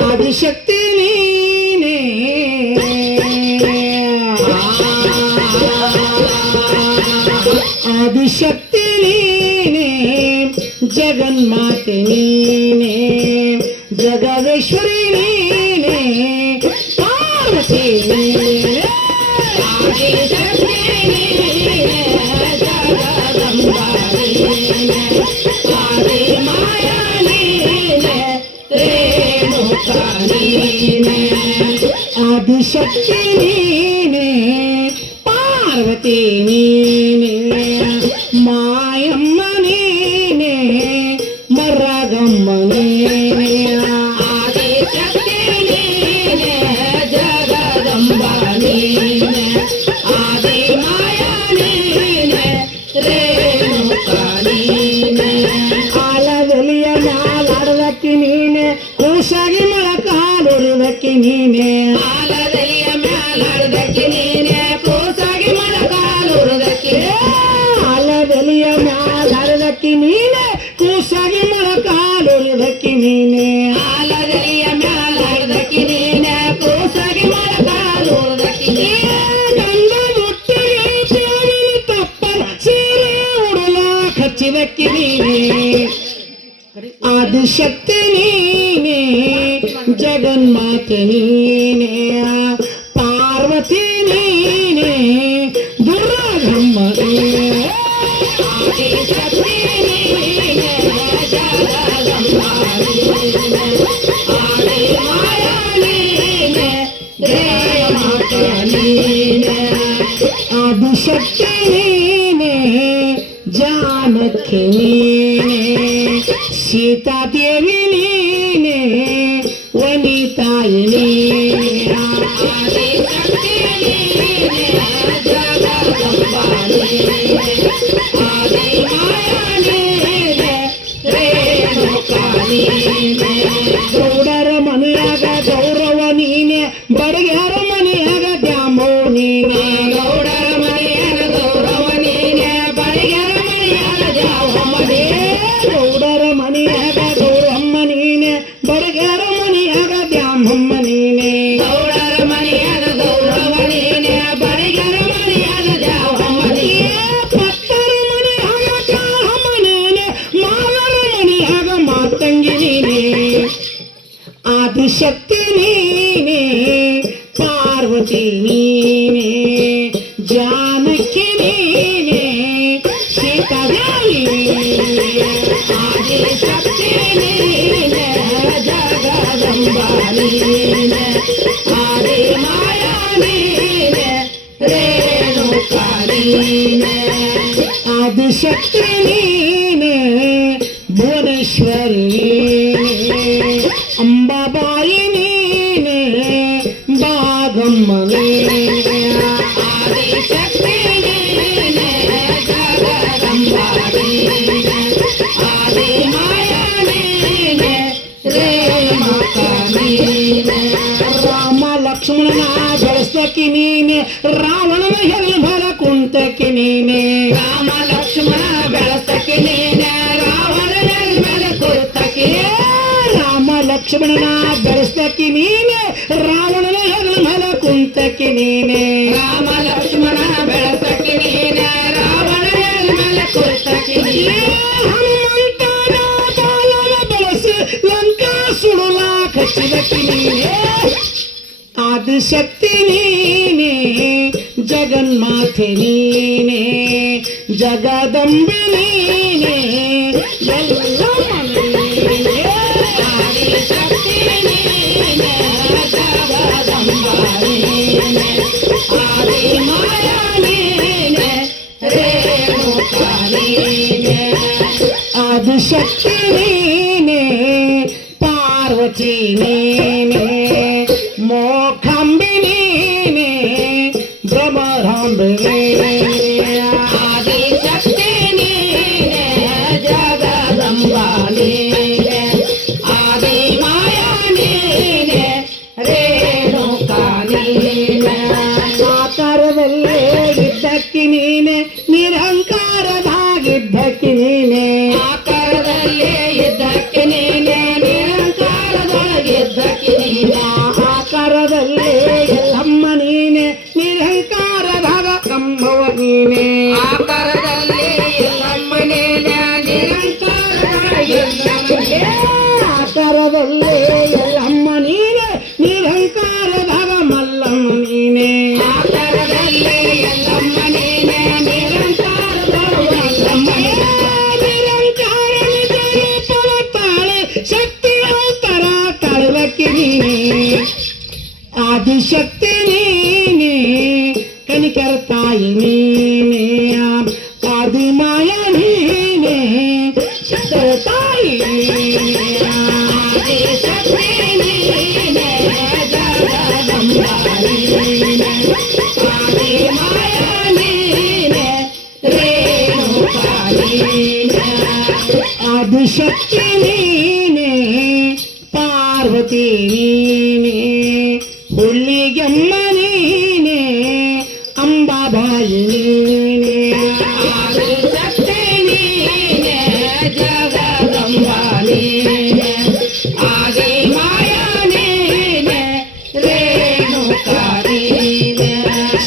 ಆದಿಶಕ್ತಿ ನೀನೇ ಆದಿಶಕ್ತಿ ನೀನೇ ಜಗನ್ಮಾತೆ ನೀನೇ ಜಗದೇಶ್ವರಿ ನೀನೇ ಪಾರ್ವತಿ ನೀನೇ ಆದಿಶಕ್ತಿ ನೀನೇ ಜಗದಂಬಾ ನೀನೇ ಆದಿ ಮಾಯಾ ನೀನೇ ರೇಣುಕಾ ನೀನೇ ಆದಿಶಕ್ತಿ ನೀನೇ ಪಾರ್ವತಿ ನೀನೇ ಮಾಯಮ್ಮ ನೀನೇ ಮರಗಮ್ಮ ನೀನೇ ಆದಿಶಕ್ತಿ ನೀನೇ ಜಗದಂಬಾ ನೀನೇ ಆದಿ ಮಾಯಾ ನೀನೇ ರೇಣುಕಾ ನೀನೇ ಆಲದಲಿಯ ಮ್ಯಾಲಾಡದಕ್ಕಿ ನೀನೆ ಕೂಸಾಗಿ ಮೊಳಕಾಲುರಿದಕ್ಕಿ ನೀನೆ ಆಲದಲಿಯ ಮ್ಯಾಲಾಡದಕ್ಕಿ ನೀನೆ ಕೂಸಾಗಿ ಮೊಳಕಾಲುರಿದಕ್ಕಿ ಆಲದಲಿಯ ಮ್ಯಾಲಾಡದಕ್ಕಿ ನೀನೆ ಕೂಸಾಗಿ ಮೊಳಕಾಲುರಿದಕ್ಕಿ ನೀನೆ ಆಲದಲಿಯ ಮ್ಯಾಲಾಡದಕ್ಕಿ ನೀನೆ ಕೂಸಾಗಿ ಮೊಳಕಾಲುರಿದಕ್ಕಿ ನೀನೆ ಗಂಡ ಮುಟ್ಟಿಗೆ ದೇವಿನ ತಪ್ಪಲ ಸೀರೆ ಉಡಲ ಕಚ್ಚಿದಕ್ಕಿ ನೀನೆ ಆದಿಶಕ್ತಿ ನೀನೇ ಜಗನ್ಮಾತೆ ನೀನೇ ಪಾರ್ವತಿ ನೀನೇ ದುರ್ಗಮ್ಮ ನೀನೇ ಆದಿಶಕ್ತಿ ನೀನೇ ಜಗದಂಬಾ ನೀನೇ ಆದಿ ಮಾಯಾ ನೀನೇ ರೇಣುಕಾ ನೀನೇ ಆದಿಶಕ್ತಿ ನೀನೇ ಜಾನಕಿ ನೀನೇ ಸೀತಾದೇವಿ ನೀನೇ ವನಿತಾಯಿ ನೀನೇ ಆದಿಶಕ್ತಿ ನೀನೇ ಜಗದಂಬಾ ನೀನೇ ಆದಿ ಮಾಯಾ ನೀನೇ ರೇಣುಕಾ ನೀನೇ ಗೌಡರ ಮನೆಯಾಗ ಗೌರವ ನೀನೇ ಬಡಗರ ಮನೆಯಾಗ ದ್ಯಾಮೋ ನೀನೇ ಗೌಡರ ಮನೆಯಾಗ ಗೌರವ ನೀನೇ ಬಡಗರ ಮನೆಯಾಗ ದ್ಯಾಮಮ್ಮ ನೀನೇ ಗೌಡರ ಮನೆಯಾಗ ಗೌರಮ್ಮ ನೀನೆ ಬಡಗರ ಮನೆಯಾಗ ದ್ಯಾಮಮ್ಮ ನೀನೆ ಗೌಡರ ಮನೆಯಾಗ ಗೌರವ ನೀನೆ ಬಡಗರ ಮನೆಯಾಗ ದ್ಯಾಮಮ್ಮ ನೀನೆ ಪತ್ತರ ಮನೆಯಾಗ ಕಾಳಮ್ಮ ನೀನೆ ಮಾವರ ಮನೆಯಾಗ ಮಾತಂಗಿ ನೀನೆ ಆದಿಶಕ್ತಿ ನೀನೆ ಪಾರ್ವತಿ ನೀನೆ ಜಾನಕಿ ನೀನೆ ಸೀತಾದೇವಿ ಆದಿಶಕ್ತಿ ನೀನೆ ಜಗದಂಬಾ ನೀನೆ ಆದಿ ಮಾಯಾ ನೀನೆ ರೇಣುಕಾ ನೀನೆ ಆದಿಶಕ್ತಿ ನೀನೆ ಭುವನೇಶ್ವರಿ ನೀನೆ ಅಂಬಾಬಾಯಿ ನೀನೆ ಭಾಗಮ್ಮ ನೀನೆ ಆದಿಶಕ್ತಿ ನೀನೆ ಜಗದಂಬಾ ನೀನೆ ಆದಿ ಮಾಯಾ ನೀನೆ ರೇಣುಕಾ ನೀನೆ ರಾಮ ಲಕ್ಷ್ಮಣನ ಬೆಳೆಸಕ್ಕೆ ನೀನೆ ರಾವಣನ ಹೆಲ್ಮರ ಕುಂತಕ್ಕೆ ನೀನೆ ರಾಮ ಲಕ್ಷ್ಮಣ ಬೆಳೆಸಕ್ಕೆ ನೀನೆ ರಾವಣನ ಹೆಲ್ಮರ ಕುಂತಕ್ಕೆ ರಾಮ ಲಕ್ಷ್ಮಣನ ಬೆಳೆಸಕ್ಕೆ ನೀನೆ ರಾವಣನ ಹೆಲ್ಮರ ಕುಂತಕ್ಕೆ ನೀನೆ ರಾಮ ಲಕ್ಷ್ಮಣ ಬೆಳೆಸಕ್ಕೆ ನೀನೆ ರಾವಣನ ಹೆಲ್ಮರ ಕುಂತಕ್ಕೆ ನೀನೆ ಹನುಮಂತನ ಬಾಲನ ಬೆಳೆಸಿ ಲಂಕಾ ಸುಡುಲ ಕಚ್ಚಿದಕ್ಕೆ ನೀನೆ ಆದಿಶಕ್ತಿ ನೀನೇ ಜಗನ್ಮಾತೆ ನೀನೇ ಜಗದಂಬೆ ನೀನೇ ಎಲ್ಲಮ್ಮ ನೀನೇ ಆದಿಶಕ್ತಿ ನೀನೇ ಜಗದಂಬಾ ನೀನೇ ಆದಿ ಮಾಯಾ ನೀನೆ ರೇಣುಕಾ ನೀನೆ ಆದಿಶಕ್ತಿ ನೀನೆ ಪಾರ್ವತಿ ನೀನೆ ಮೋಕಾಂಬಿ ನೀನೆ ಭ್ರಮರಾಂಬೆ ಆದಿಶಕ್ತಿ ನೀನೆ ಜಗದಂಬ ನೀನೆ ಆದಿ ಮಾಯಾ ನೀನೆ ರೇಣುಕಾ ನೀನೆ ಆಕಾರದಲ್ಲೇ ಇದ್ದಕ್ಕಿ ನೀನೆ ನಿರಂಕಾರದಾಗಿದ್ದಕ್ಕಿ ನೀನೆ ಆಕಾರದಲ್ಲೇ ಇದ್ದಕ್ಕಿ ನೀನೆ ನಿರಂಕಾರದಾಗಿದ್ದಕ್ಕಿ ನೀನೆ ಆಕಾರದಲ್ಲೇ ಎಲ್ಲಮ್ಮ ನೀನೆ ನಿರಂಕಾರದಾಗ ಕಮ್ಮವ ನೀನೆ ಆಕಾರದಲ್ಲೇ ಎಲ್ಲಮ್ಮ ನೀನೆ ನಿರಂಕಾರದಾಗಿದ್ದಕ್ಕೆ ಆಕಾರದಲ್ಲೇ ಎಲ್ಲಮ್ಮ ನೀನೆ ನಿರಂಕಾರದಾಗ ಮಲ್ಲಮ್ಮ ನೀನೆ ಆಕಾರದಲ್ಲೇ ಎಲ್ಲಮ್ಮ ನೀನೆ ನಿರಂಕಾರದಾಗ ಮಲ್ಲಮ್ಮ ನಿರಂಕಾರ ತಾಳೆ ಶಕ್ತಿ ಅಂತರ ತಾಳಲಕ್ಕಿ ನೀನೆ ಆದಿಶಕ್ತಿ ನೀನೆ ಕನಿಕರ ತಾಯಿ ನೀನೆ ಆದಿ ಮಾಯಾ ನೀನೆ ಶಕ್ತರ ತಾಯಿ ಆದಿಶಕ್ತಿ ನೀನೆ ಜಗದಂಬ ನೀನೆ ಆದಿ ಮಾಯಾ ನೀನೆ ರೇಣುಕಾ ನೀನೆ ಆದಿಶಕ್ತಿ ನೀನೆ ಪಾರ್ವತಿ ನೀನೆ ಹುಲ್ಲಿಗೆಮ್ಮ ನೀನೆ ಅಂಬಾಬಾಯಿ ನೀನೆ ಆದಿಶಕ್ತಿ ನೀನೆ ಜಗದಂಬ ನೀನೆ ಆದಿ ಮಾಯಾ ನೀನೆ ರೇಣುಕಾ ನೀನೆ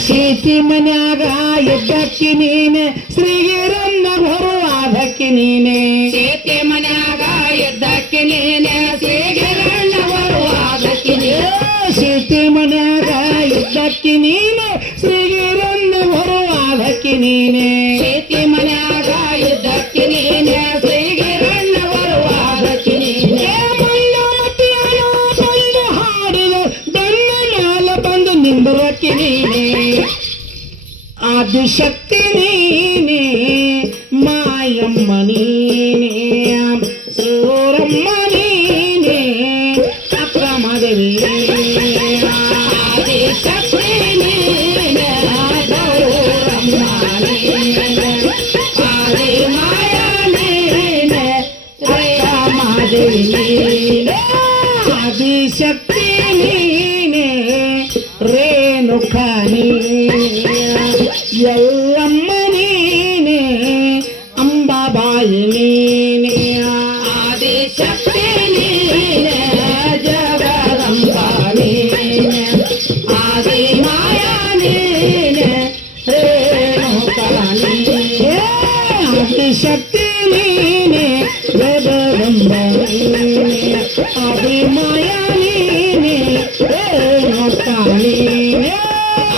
ಸೀತಿ ಮನ್ಯಾಗ ಇದ್ದಕ್ಕಿ ನೀನೆ ಶ್ರೀಗಿರನ್ನ ಹೊರವಾದಕ್ಕಿ ನೀನೆ ಸೀತಿ ಮನ್ಯಾಗ ಇದ್ದಕ್ಕಿ ನೀನೆ ಶ್ರೀಗಿರನ್ನ ಹೊರವಾದಕ್ಕಿ ನೀನೆ ಸೀತಿ ಮನ್ಯಾಗ ಇದ್ದಕ್ಕಿ ನೀನೆ ಶ್ರೀಗಿರನ್ನ ಹೊರವಾದಕ್ಕಿ ನೀನೆ ಸೀತಿ ಮನ್ಯಾಗ ಇದ್ದಕ್ಕಿ ನೀನೆ ಶ್ರೀಗಿರನ್ನ ಹೊರವಾದಕ್ಕಿ ನೀನೆ ಮಂಡಮತಿಯನು ಬಂದು ಹಾಡಿದ ಬೆನ್ನ ಮ್ಯಾಲ ಬಂದು ನಿಂದರಕ್ಕಿ ನೀನೆ ಆದಿಶಕ್ತಿ ನೀನೆ ಮಾಯಮ್ಮ ನೀನೆ ಸೂರಮ್ಮ ನೀನೆ ಅಕ್ರಮದೇವಿ ಆದಿಶಕ್ತಿ ನೀನೆ ಗೌರಮ್ಮ ನೀನೆ ಆದಿ ಮಾಯಾ ನೀನೆ ಅಕ್ರಮದೇವಿ ನೀನೆ ಆದಿಶಕ್ತಿ ನೀನೆ ರೇಣುಕಾ ನೀನೆ ಎಲ್ಲಮ್ಮ ನೀನೆ ಅಂಬಾಬಾಯಿ ನೀನೆ ಆದಿಶಕ್ತಿ ನೀನೆ ಜಗದಂಬ ನೀನೆ ಆದಿ ಮಾಯಾ ನೀನೆ ರೇಣುಕಾ ನೀನೆ ಆದಿಶಕ್ತಿ ನೀನೆ ಜಗದಂಬ ನೀನೆ ಆದಿ ಮಾಯಾ ನೀನೆ ರೇಣುಕಾ ನೀನೆ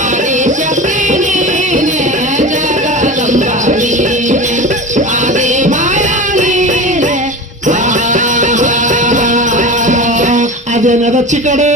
ಆದಿಶಕ್ತಿ ನೀನೆ ಜಗದಂಬ ನೀನೆ ಆದಿ ಮಾಯಾ ನೀನೆ ಅಜನದ ಚಿಕಡೆ